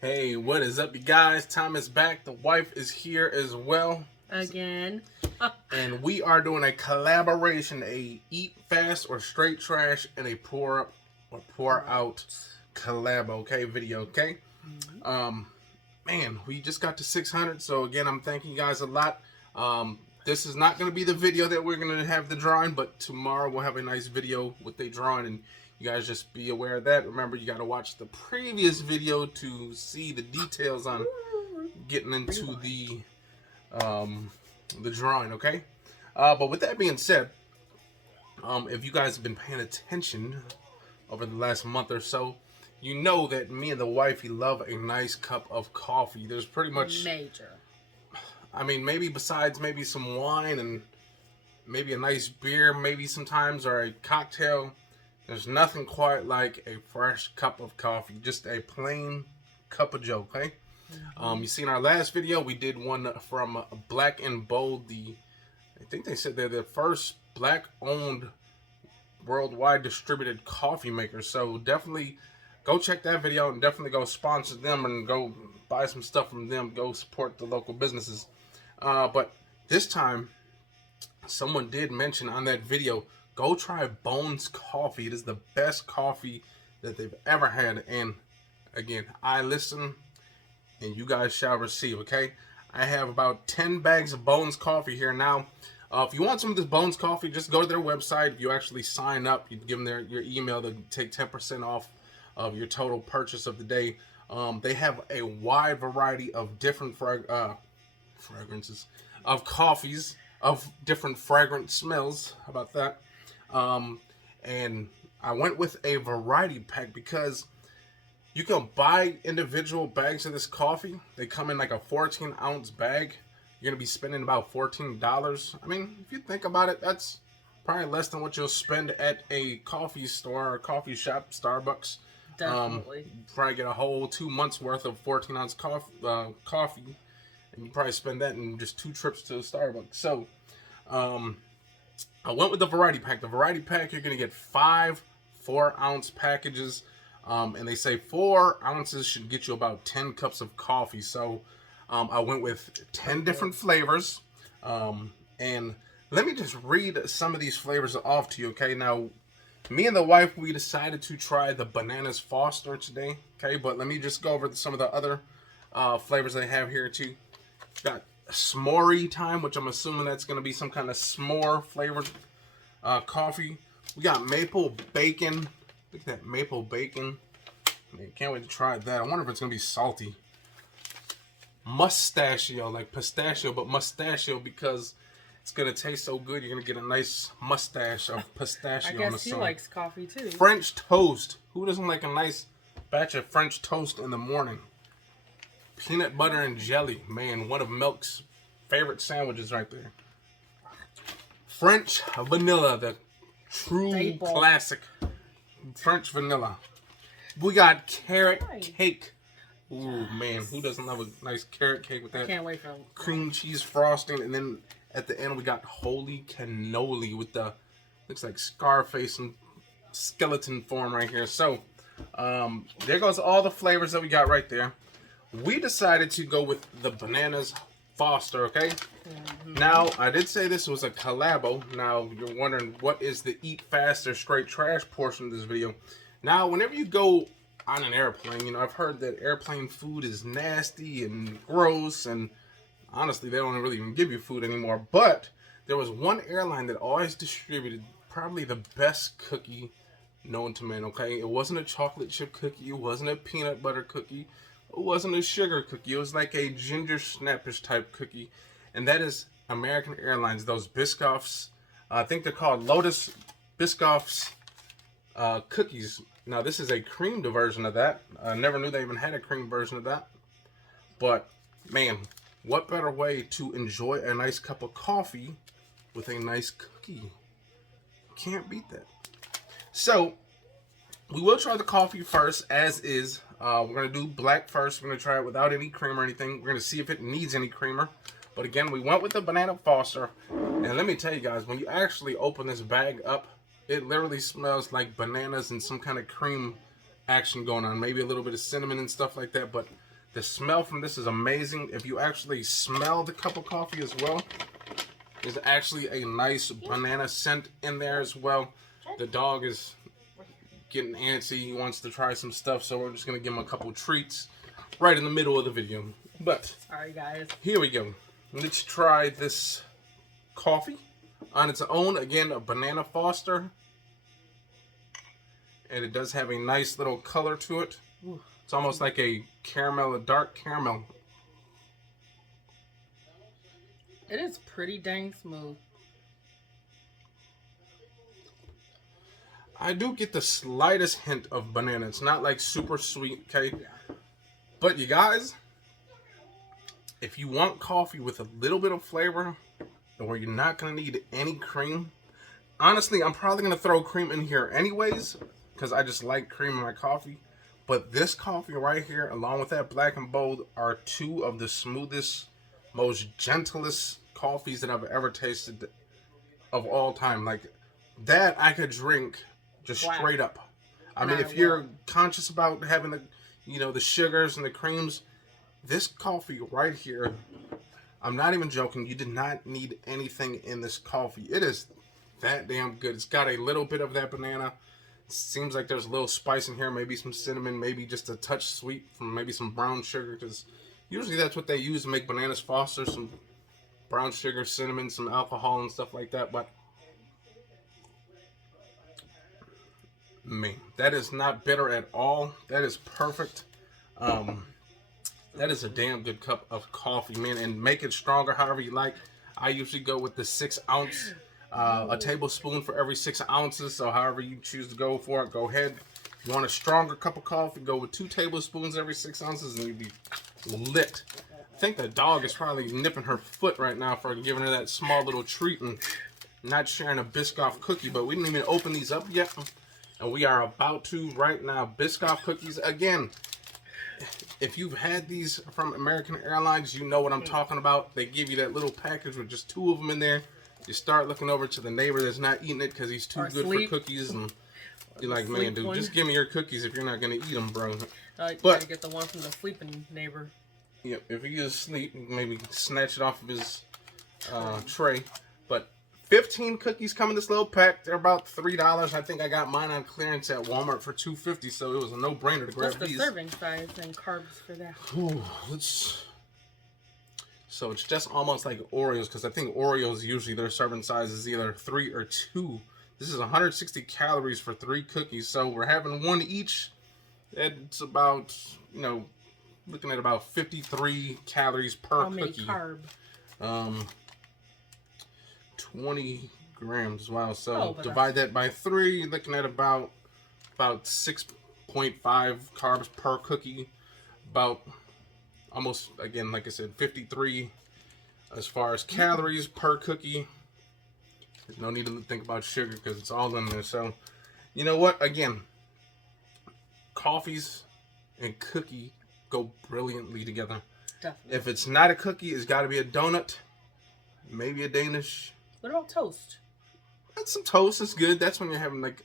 Hey, what is up, you guys? Tom is back. The wife is here as well. Again. And we are doing a collaboration, a eat fast or straight trash and a pour up or pour out collab, okay, video, okay? Man, we just got to 600, so again, I'm thanking you guys a lot. This is not going to be the video that we're going to have the drawing, but tomorrow we'll have a nice video with the drawing, and you guys just be aware of that. Remember, you got to watch the previous video to see the details on getting into the drawing, okay? But with that being said, if you guys have been paying attention over the last month or so, you know that me and the wifey love a nice cup of coffee. There's pretty much major. I mean, maybe besides maybe some wine and maybe a nice beer, maybe sometimes, or a cocktail, there's nothing quite like a fresh cup of coffee. Just a plain cup of joe, okay? You see in our last video, we did one from Black and Bold. I think they said they're the first black-owned worldwide distributed coffee maker. So definitely go check that video out and definitely go sponsor them and go buy some stuff from them. Go support the local businesses. But this time, someone did mention on that video, go try Bones Coffee. It is the best coffee that they've ever had. And again, I listen and you guys shall receive, okay? I have about 10 bags of Bones Coffee here now. If you want some of this Bones Coffee, just go to their website. If you actually sign up, you give them your email, they'll take 10% off of your total purchase of the day. They have a wide variety of different fragrances, of coffees, of different fragrant smells. How about that? And I went with a variety pack because you can buy individual bags of this coffee. They come in like a 14-ounce bag. You're going to be spending about $14. I mean, if you think about it, that's probably less than what you'll spend at a coffee store or coffee shop, Starbucks. Definitely. Probably get a whole 2 months worth of 14-ounce coffee, and you probably spend that in just 2 trips to Starbucks. So, I went with the variety pack. The variety pack, you're going to get 5 4-ounce packages. And they say 4 ounces should get you about 10 cups of coffee. So I went with 10 different flavors. And let me just read some of these flavors off to you, okay? Now, me and the wife, we decided to try the Bananas Foster today, okay? But let me just go over some of the other flavors they have here, too. Got S'more Time, which I'm assuming that's going to be some kind of s'more flavored coffee. We got Maple Bacon. Look at that maple bacon. Man, can't wait to try that. I wonder if it's going to be salty. Mustachio, like pistachio, but mustachio because it's going to taste so good. You're going to get a nice mustache of pistachio. I guess he likes coffee too. French toast. Who doesn't like a nice batch of French toast in the morning? Peanut butter and jelly. Man, one of Milk's favorite sandwiches right there. French vanilla, the true classic French vanilla. We got carrot cake. Ooh, man, who doesn't love a nice carrot cake with that? Can't wait for cream cheese frosting. And then at the end, we got holy cannoli with the, looks like Scarface and skeleton form right here. So, there goes all the flavors that we got right there. We decided to go with the Bananas Foster, okay? Now, I did say this was a collabo. Now, you're wondering, what is the eat fast or straight trash portion of this video? Now, whenever you go on an airplane, you know, I've heard that airplane food is nasty and gross, and honestly, they don't really even give you food anymore. But there was one airline that always distributed probably the best cookie known to man, okay? It wasn't a chocolate chip cookie. It wasn't a peanut butter cookie. It wasn't a sugar cookie. It was like a ginger snappish type cookie. And that is American Airlines. Those Biscoffs, I think they're called Lotus Biscoffs cookies. Now, this is a creamed version of that. I never knew they even had a creamed version of that. But, man, what better way to enjoy a nice cup of coffee with a nice cookie? Can't beat that. So, we will try the coffee first, as is. We're going to do black first. We're going to try it without any cream or anything. We're going to see if it needs any creamer. But again, we went with the Banana Foster. And let me tell you guys, when you actually open this bag up, It literally smells like bananas and some kind of cream action going on. Maybe a little bit of cinnamon and stuff like that. But the smell from this is amazing. If you actually smell the cup of coffee as well, there's actually a nice banana scent in there as well. The dog is getting antsy. He wants to try some stuff, so we're just going to give him a couple treats right in the middle of the video. But sorry guys. Here we go. Let's try this coffee on its own. Again, a banana Foster. And it does have a nice little color to it. Ooh. It's almost like a caramel, a dark caramel. It is pretty dang smooth. I do get the slightest hint of banana. It's not like super sweet, okay? Yeah. But you guys, if you want coffee with a little bit of flavor, or you're not going to need any cream, honestly, I'm probably going to throw cream in here anyways, because I just like cream in my coffee. But this coffee right here, along with that Black and Bold, are two of the smoothest, most gentlest coffees that I've ever tasted of all time. Like, that I could drink just straight up. I mean, if you're conscious about having the, you know, the sugars and the creams, this coffee right here, I'm not even joking, you did not need anything in this coffee. It is that damn good. It's got a little bit of that banana. Seems like there's a little spice in here, maybe some cinnamon, maybe just a touch sweet from maybe some brown sugar, because usually that's what they use to make bananas Foster, some brown sugar, cinnamon, some alcohol and stuff like that. But man, that is not bitter at all. That is perfect. That is a damn good cup of coffee, man. And make it stronger however you like. I usually go with the 6 ounce, a tablespoon for every 6 ounces. So however you choose to go for it, go ahead. If you want a stronger cup of coffee, go with 2 tablespoons every 6 ounces and you'll be lit. I think the dog is probably nipping her foot right now for giving her that small little treat and not sharing a Biscoff cookie. But we didn't even open these up yet. And we are about to right now. Biscoff cookies again. If you've had these from American Airlines, you know what I'm talking about. They give you that little package with just 2 of them in there. You start looking over to the neighbor that's not eating it because he's too good for cookies. And you're like, man, dude, just give me your cookies if you're not going to eat them, bro. But you gotta get the one from the sleeping neighbor. Yep, if he is asleep, maybe snatch it off of his tray. But 15 cookies come in this little pack. They're about $3. I think I got mine on clearance at Walmart for $2.50, so it was a no-brainer to grab these. What's the serving size and carbs for that? Ooh, so it's just almost like Oreos, because I think Oreos usually their serving size is either 3 or 2. This is 160 calories for 3 cookies, so we're having 1 each. It's about, you know, looking at about 53 calories per cookie. How many carb? 20 grams. Wow. So divide that by 3, looking at about 6.5 carbs per cookie. About almost, again, like I said, 53 as far as calories per cookie. There's no need to think about sugar because it's all in there. So, you know what? Again, coffees and cookie go brilliantly together. Definitely. If it's not a cookie, it's got to be a donut, maybe a Danish. What about toast? And some toast is good. That's when you're having like,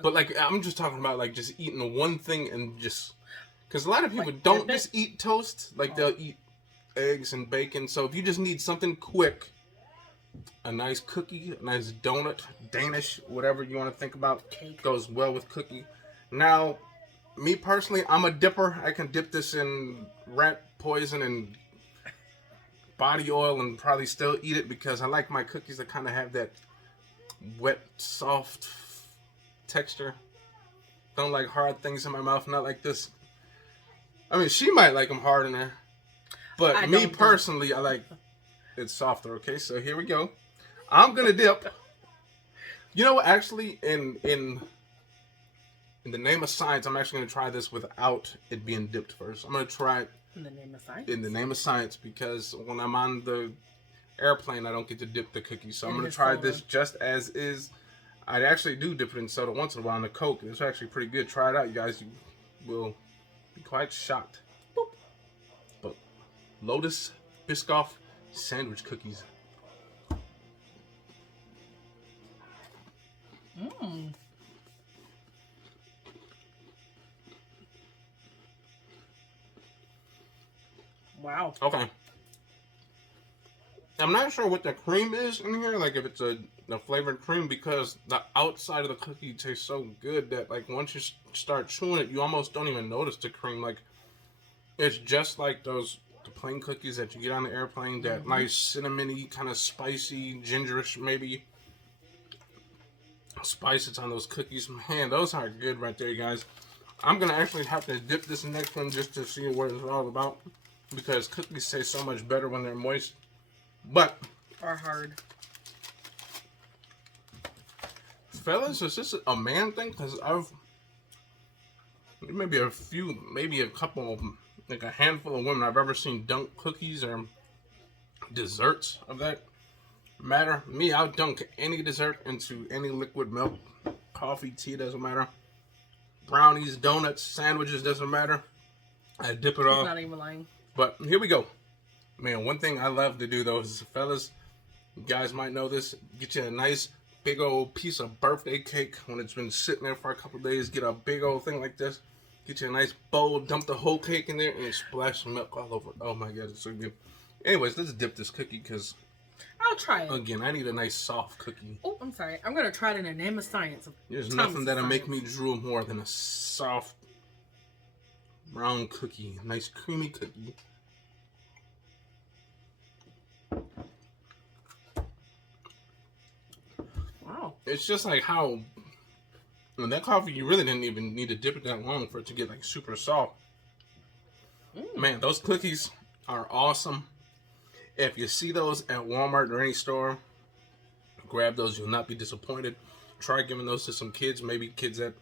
but like I'm just talking about like just eating one thing and just, because a lot of people don't just eat toast. Like they'll eat eggs and bacon. So if you just need something quick, a nice cookie, a nice donut, Danish, whatever you want to think about, cake goes well with cookie. Now, me personally, I'm a dipper. I can dip this in rat poison and body oil and probably still eat it because I like my cookies that kind of have that wet, soft texture. Don't like hard things in my mouth, not like this. I mean, she might like them hard in there, but me personally, I like it softer. Okay, so here we go. I'm gonna dip. You know what? Actually, in the name of science, I'm actually gonna try this without it being dipped first. I'm gonna try it. In the name of science? In the name of science, because when I'm on the airplane, I don't get to dip the cookies. So I'm going to try this just as is. I actually do dip it in soda once in a while in the Coke. It's actually pretty good. Try it out, you guys. You will be quite shocked. Boop. But Lotus Biscoff sandwich cookies. Mmm. Wow. Okay. I'm not sure what the cream is in here, like if it's a flavored cream, because the outside of the cookie tastes so good that like once you start chewing it, you almost don't even notice the cream. Like it's just like the plain cookies that you get on the airplane, that nice cinnamony, kind of spicy, gingerish maybe spice that's on those cookies. Man, those are good right there, you guys. I'm gonna actually have to dip this next one just to see what it's all about, because cookies taste so much better when they're moist. But Or hard. fellas, is this a man thing? Because maybe a couple of them, like a handful of women I've ever seen dunk cookies or desserts of that matter. Me, I'll dunk any dessert into any liquid milk, coffee, tea, doesn't matter. Brownies, donuts, sandwiches, doesn't matter. I dip it all. Not even lying. But here we go. Man, one thing I love to do though is, fellas, you guys might know this, get you a nice big old piece of birthday cake when it's been sitting there for a couple days. Get a big old thing like this. Get you a nice bowl, dump the whole cake in there, and splash some milk all over it. Oh my god, it's so good. Anyways, let's dip this cookie, because I'll try it. Again, I need a nice soft cookie. Oh, I'm sorry. I'm going to try it in the name of science. There's nothing that'll make me drool more than a soft brown cookie. Nice creamy cookie. Wow. It's just like how that coffee, you really didn't even need to dip it that long for it to get like super soft. Man, those cookies are awesome. If you see those at Walmart or any store, grab those. You'll not be disappointed. Try giving those to some kids, maybe kids that,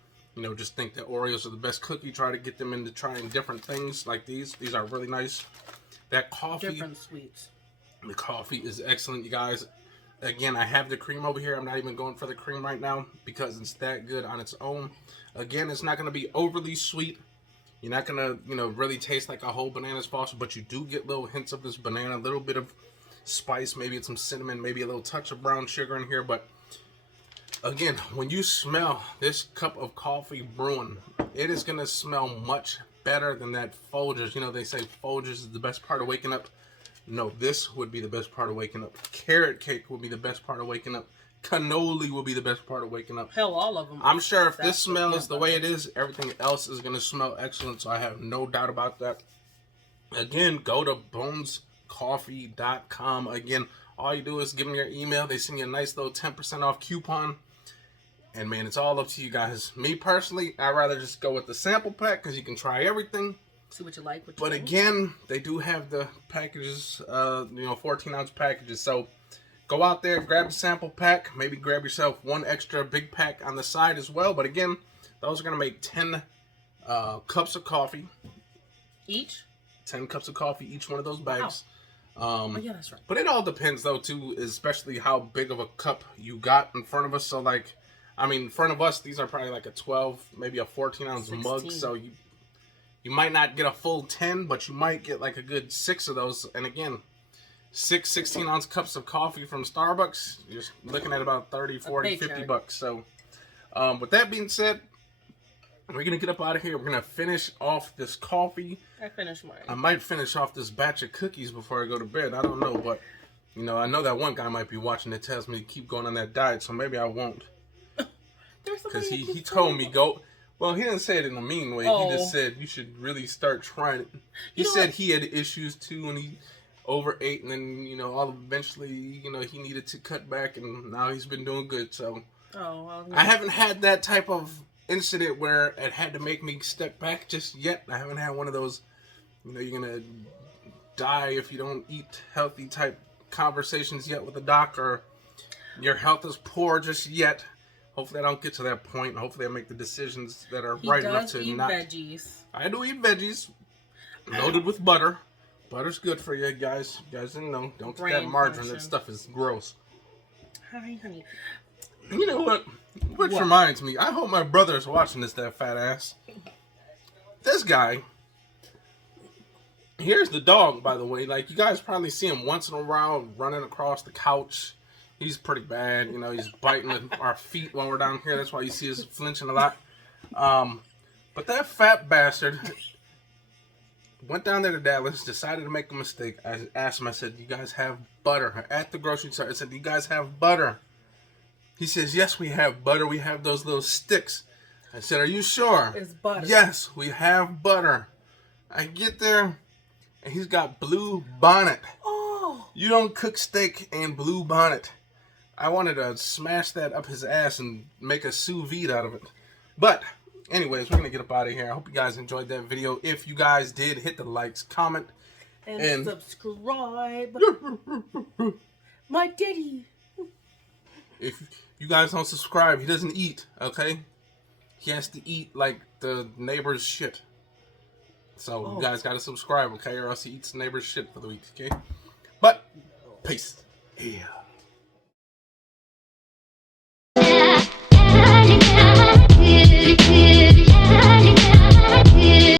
just think that Oreos are the best cookie. Try to get them into trying different things like these. These are really nice. That coffee. Different sweets. The coffee is excellent, you guys. Again, I have the cream over here. I'm not even going for the cream right now because it's that good on its own. Again, it's not going to be overly sweet. You're not going to, really taste like a whole banana's foster, but you do get little hints of this banana, a little bit of spice, maybe it's some cinnamon, maybe a little touch of brown sugar in here. But again, when you smell this cup of coffee brewing, it is going to smell much better than that Folgers. They say Folgers is the best part of waking up. No, this would be the best part of waking up. Carrot cake would be the best part of waking up. Cannoli will be the best part of waking up. Hell, all of them. I'm sure if this smells the way it is, everything else is going to smell excellent, so I have no doubt about that. Again, go to bonescoffee.com. Again, all you do is give them your email. They send you a nice little 10% off coupon. And man, it's all up to you guys. Me personally, I'd rather just go with the sample pack because you can try everything. See what you like. But again, they do have the packages, 14-ounce packages. So go out there, grab a sample pack. Maybe grab yourself one extra big pack on the side as well. But again, those are going to make 10 cups of coffee. Each? 10 cups of coffee, each one of those bags. Wow. Oh, yeah, that's right. But it all depends, though, too, especially how big of a cup you got in front of us. So, in front of us, these are probably like a 12, maybe a 14-ounce mug. So you might not get a full 10, but you might get like a good 6 of those. And again, 6 16-ounce cups of coffee from Starbucks, you're looking at about 30, 40, 50 bucks. So with that being said, we're going to get up out of here. We're going to finish off this coffee. I finished mine. I might finish off this batch of cookies before I go to bed. I don't know, but I know that one guy might be watching that tells me to keep going on that diet, so maybe I won't. Because he told me go. Well, he didn't say it in a mean way. Oh. He just said you should really start trying it. He said he had issues too, and he overate, and then eventually he needed to cut back, and now he's been doing good. So I haven't had that type of incident where it had to make me step back just yet. I haven't had one of those you're gonna die if you don't eat healthy type conversations yet with a doc, or your health is poor just yet. Hopefully I don't get to that point. Hopefully I make the decisions that are right enough to not. Veggies. I do eat veggies, loaded with butter. Butter's good for you guys. You guys didn't know. Don't get that margarine. That stuff is gross. Hi, honey. You know what? Which reminds me, I hope my brother's watching this, that fat ass. This guy. Here's the dog, by the way. Like, you guys probably see him once in a while running across the couch He's pretty bad. You know, he's biting our feet when we're down here. That's why you see us flinching a lot. But that fat bastard went down there to Dallas, decided to make a mistake. I asked him, I said, "You guys have butter?" At the grocery store, I said, "You guys have butter?" He says, "Yes, we have butter. We have those little sticks." I said, "Are you sure?" It's butter. "Yes, we have butter." I get there, and he's got blue bonnet. Oh. You don't cook steak in blue bonnet. I wanted to smash that up his ass and make a sous vide out of it. But, anyways, we're going to get up out of here. I hope you guys enjoyed that video. If you guys did, hit the likes, comment, and subscribe. My daddy. If you guys don't subscribe, he doesn't eat, okay? He has to eat like the neighbor's shit. So you guys got to subscribe, okay? Or else he eats the neighbor's shit for the week, okay? But, peace. Yeah.